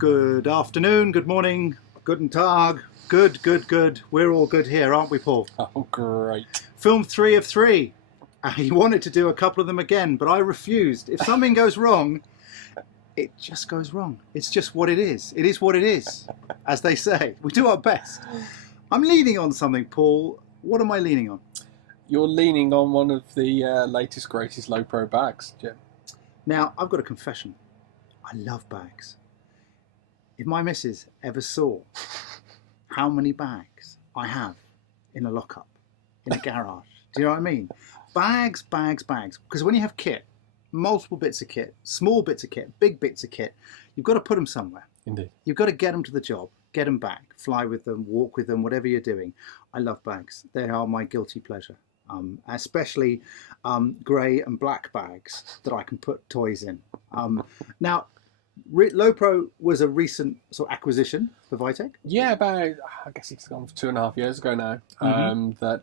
Good afternoon, good morning, guten Tag, good. We're all good here, aren't we, Paul? Oh, great. Film 3 of 3. He wanted to do a couple of them again, but I refused. If something goes wrong, it just goes wrong. It's just what it is. It is what it is, as they say. We do our best. I'm leaning on something, Paul. What am I leaning on? You're leaning on one of the latest, greatest Lowepro bags, Jim. Now, I've got a confession. I love bags. If my missus ever saw how many bags I have in a lockup, in a garage, do you know what I mean? Bags. Because when you have kit, multiple bits of kit, small bits of kit, big bits of kit, you've got to put them somewhere. Indeed. You've got to get them to the job, get them back, fly with them, walk with them, whatever you're doing. I love bags. They are my guilty pleasure. Especially grey and black bags that I can put toys in. Now, Lowepro was a recent sort of acquisition for Vitec. Yeah, about, I guess it's gone for 2.5 years ago now, that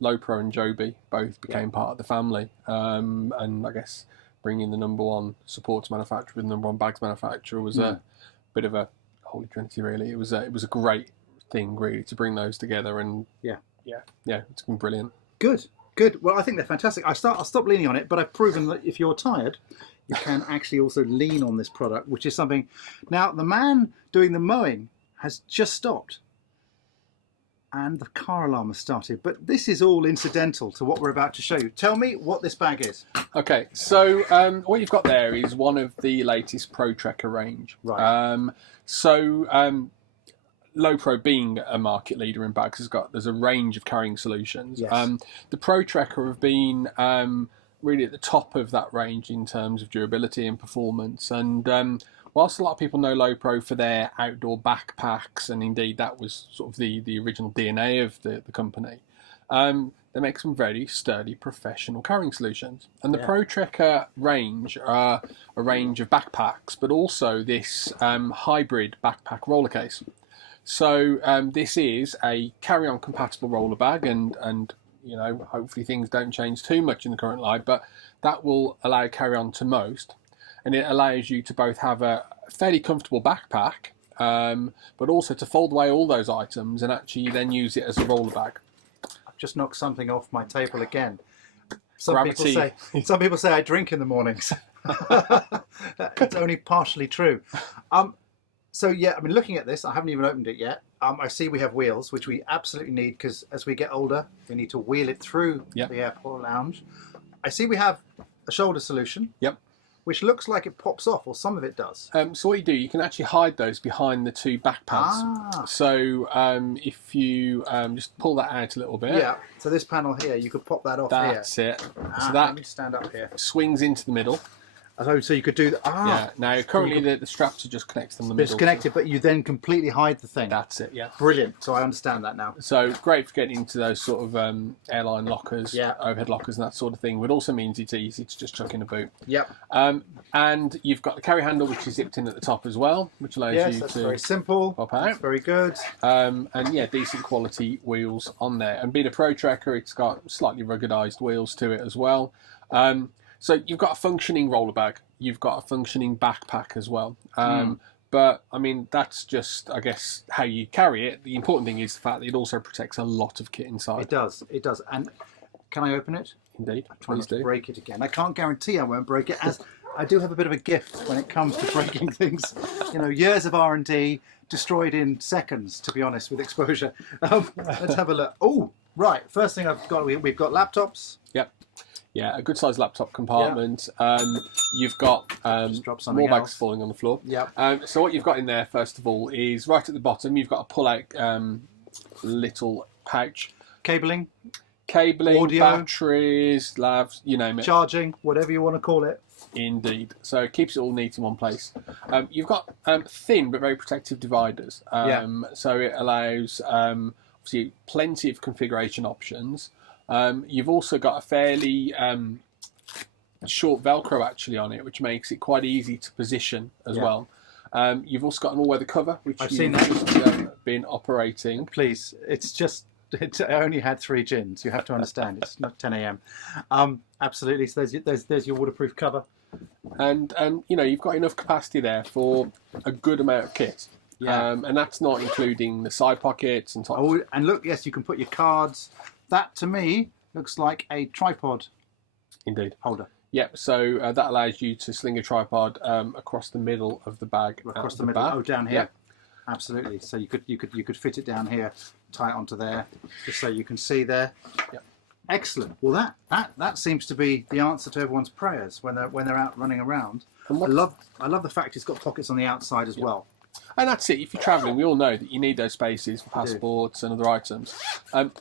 Lowepro and Joby both became part of the family. And I guess bringing the #1 supports manufacturer with the #1 bags manufacturer was a bit of a holy trinity, really. It was a great thing, really, to bring those together. And yeah, it's been brilliant. Good. Well, I think they're fantastic. I'll stop leaning on it, but I've proven that if you're tired, you can actually also lean on this product, which is something. Now, the man doing the mowing has just stopped, and the car alarm has started. But this is all incidental to what we're about to show you. Tell me what this bag is. Okay, so what you've got there is one of the latest Pro Trekker range. Right. Lowepro, being a market leader in bags, there's a range of carrying solutions. Yes. The Pro Trekker have been really at the top of that range in terms of durability and performance. And whilst a lot of people know Lowepro for their outdoor backpacks, and indeed that was sort of the original DNA of the company, they make some very sturdy professional carrying solutions. And the Pro Trekker range are a range of backpacks, but also this hybrid backpack roller case. So this is a carry-on compatible roller bag, and you know, hopefully things don't change too much in the current life, but that will allow carry-on to most, and it allows you to both have a fairly comfortable backpack, but also to fold away all those items and actually then use it as a roller bag. I've just knocked something off my table again. Some people say I drink in the mornings. It's only partially true. So yeah, I mean, looking at this, I haven't even opened it yet. I see we have wheels, which we absolutely need because as we get older, we need to wheel it through the airport lounge. I see we have a shoulder solution, which looks like it pops off, or some of it does. So what you do, you can actually hide those behind the two back pads. So if you just pull that out a little bit. Yeah, so this panel here, you could pop that off here. That's it. So let me stand up here. Swings into the middle. Oh, so you could do that. Yeah. Now, currently the straps are just connected in the middle. It's connected, but you then completely hide the thing. That's it. Yeah. Brilliant. So I understand that now. So great for getting into those sort of airline lockers, overhead lockers, and that sort of thing. But also means it's easy to just chuck in a boot. Yep. And you've got the carry handle, which is zipped in at the top as well, which allows you to. Yes, that's very simple. Pop out. That's very good. And yeah, decent quality wheels on there. And being a Pro Trekker, it's got slightly ruggedized wheels to it as well. So you've got a functioning roller bag. You've got a functioning backpack as well. But, I mean, that's just, I guess, how you carry it. The important thing is the fact that it also protects a lot of kit inside. It does. And can I open it? Indeed. I try not to break it again. I can't guarantee I won't break it, as I do have a bit of a gift when it comes to breaking things. You know, years of R&D destroyed in seconds, to be honest, with exposure. Let's have a look. Oh, right. First thing I've got, we've got laptops. Yep. Yeah, a good sized laptop compartment. You've got more bags falling on the floor. So what you've got in there, first of all, is right at the bottom, you've got a pull-out little pouch. Cabling, audio, batteries, lavs, you name it. Charging, whatever you want to call it. Indeed. So it keeps it all neat in one place. You've got thin but very protective dividers. So it allows obviously plenty of configuration options. You've also got a fairly short Velcro actually on it, which makes it quite easy to position as well. You've also got an all-weather cover, which I've seen that. Been operating. Please, I only had 3 gins. You have to understand, it's not 10 a.m. Absolutely. So there's your waterproof cover. and you know, you've got enough capacity there for a good amount of kit. Yeah. And that's not including the side pockets and top. Oh, and look, yes, you can put your cards. That to me looks like a tripod Indeed. holder. Yep. So that allows you to sling a tripod across the middle of the bag. Across the middle. Bag. Oh, down here. Yep. Absolutely. So you could fit it down here, tie it onto there, just so you can see there. Yep. Excellent. Well, that seems to be the answer to everyone's prayers when they're out running around. I love the fact it's got pockets on the outside as well. And that's it. If you're travelling, we all know that you need those spaces for passports and other items.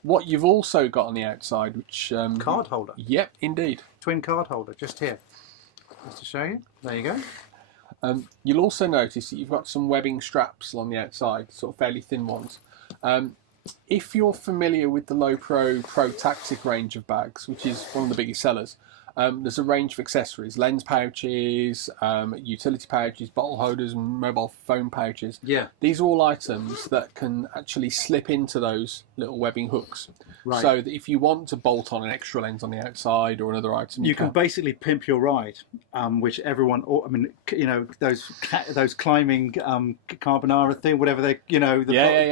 What you've also got on the outside, which Card holder. Yep, indeed. Twin card holder, just here. Just to show you. There you go. You'll also notice that you've got some webbing straps along the outside, sort of fairly thin ones. If you're familiar with the Lowepro Pro Trekker range of bags, which is one of the biggest sellers, there's a range of accessories: lens pouches, utility pouches, bottle holders, and mobile phone pouches. Yeah. These are all items that can actually slip into those little webbing hooks. Right. So that if you want to bolt on an extra lens on the outside or another item, You can basically pimp your ride, which everyone, I mean, you know, those climbing carbonara thing, whatever they, you know,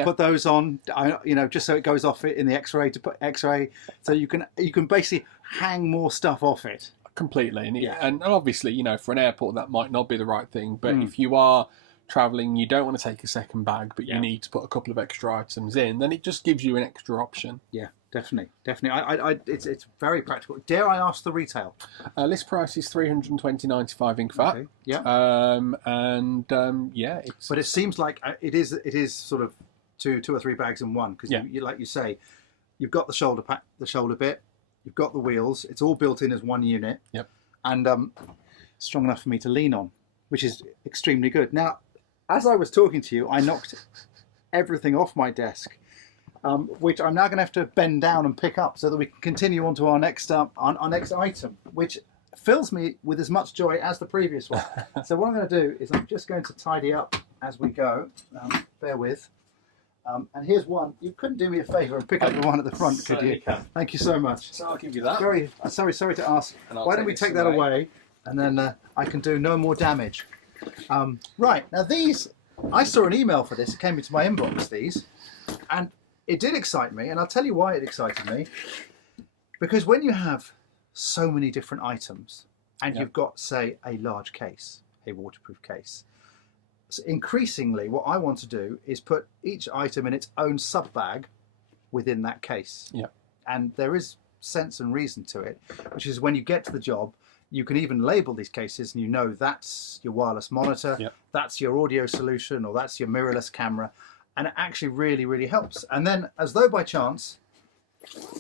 put those on, you know, just so it goes off it in the X-ray to put X-ray, so you can basically hang more stuff off it. Completely, and obviously, you know, for an airport that might not be the right thing, but if you are travelling, you don't want to take a second bag, but you need to put a couple of extra items in, then it just gives you an extra option. Yeah, definitely. It's very practical. Dare I ask the retail? List price is $320.95 in VAT. Okay. Yeah. Yeah, it's. But it seems like it is sort of two or three bags in one, because you, like you say, you've got the shoulder bit, you've got the wheels. It's all built in as one unit. Yep. And strong enough for me to lean on, which is extremely good. Now, as I was talking to you, I knocked everything off my desk, which I'm now going to have to bend down and pick up so that we can continue on to our next item, which fills me with as much joy as the previous one. So what I'm going to do is I'm just going to tidy up as we go. Bear with. And here's one. You couldn't do me a favour and pick up the one at the front, could you? Thank you so much. So I'll give you that. Sorry to ask. Why don't we take that away, and then I can do no more damage. Right, now these, I saw an email for this, it came into my inbox, these, and it did excite me, and I'll tell you why it excited me. Because when you have so many different items, and you've got, say, a large case, a waterproof case, so increasingly what I want to do is put each item in its own sub-bag within that case. Yeah. And there is sense and reason to it, which is when you get to the job, you can even label these cases, and you know that's your wireless monitor, that's your audio solution, or that's your mirrorless camera, and it actually really, really helps. And then, as though by chance,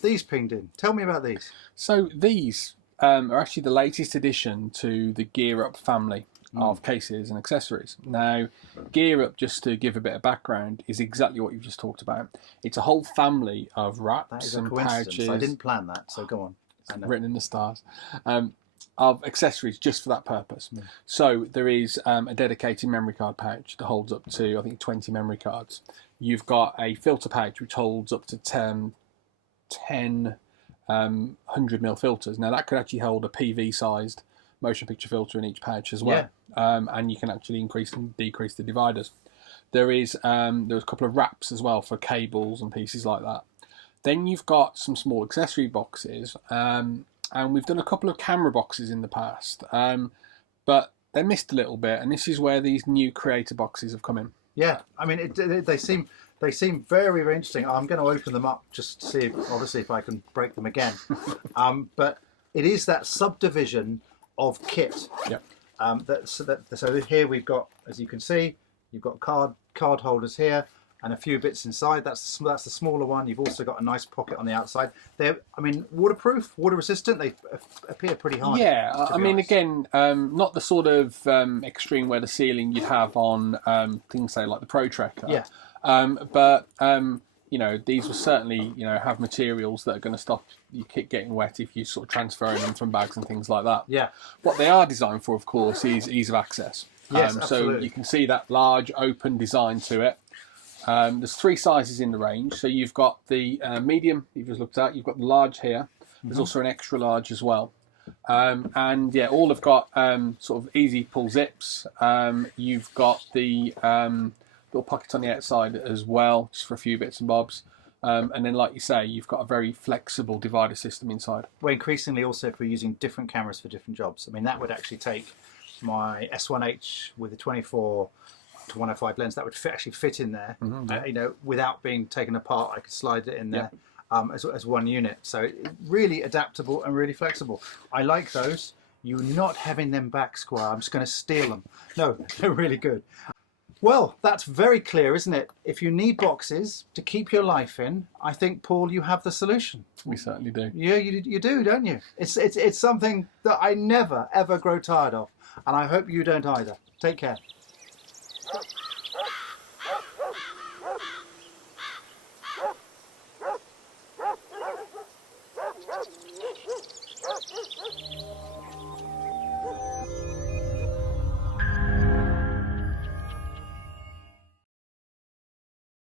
these pinged in. Tell me about these. So these are actually the latest addition to the Gear Up family of cases and accessories. Now, Gear Up, just to give a bit of background, is exactly what you've just talked about. It's a whole family of wraps and pouches. I didn't plan that, so go on. Written in the stars. Of accessories just for that purpose. So there is a dedicated memory card pouch that holds up to, I think, 20 memory cards. You've got a filter pouch which holds up to 10 100mm filters. Now that could actually hold a PV sized motion picture filter in each pouch as well. And you can actually increase and decrease the dividers. There's a couple of wraps as well for cables and pieces like that. Then you've got some small accessory boxes, and we've done a couple of camera boxes in the past, but they missed a little bit, and this is where these new creator boxes have come in. Yeah, I mean, they seem very, very interesting. I'm going to open them up just to see, obviously, if I can break them again. But it is that subdivision of kit. Yep. So here we've got, as you can see, you've got card holders here, and a few bits inside. That's the smaller one. You've also got a nice pocket on the outside. They're, I mean, waterproof, water resistant. They appear pretty hard. Yeah, I mean, again, not the sort of extreme weather sealing you'd have on things, say, like the Pro Trekker. Yeah. But you know, these will certainly, you know, have materials that are going to stop your kit getting wet if you sort of transferring them from bags and things like that. Yeah. What they are designed for, of course, is ease of access. Yes, so you can see that large open design to it. There's 3 sizes in the range. So you've got the medium you've just looked at. You've got the large here. There's also an extra large as well. And yeah, all have got sort of easy pull zips. You've got the little pockets on the outside as well, just for a few bits and bobs. And then, like you say, you've got a very flexible divider system inside. Well, increasingly also if we're using different cameras for different jobs. I mean, that would actually take my S1H with a 24 to 105 lens. That would actually fit in there, you know, without being taken apart. I could slide it in there as one unit. So really adaptable and really flexible. I like those. You're not having them back square. I'm just going to steal them. No, they're really good. Well, that's very clear, isn't it? If you need boxes to keep your life in, I think, Paul, you have the solution. We certainly do. Yeah, you do, don't you? It's something that I never, ever grow tired of. And I hope you don't either. Take care.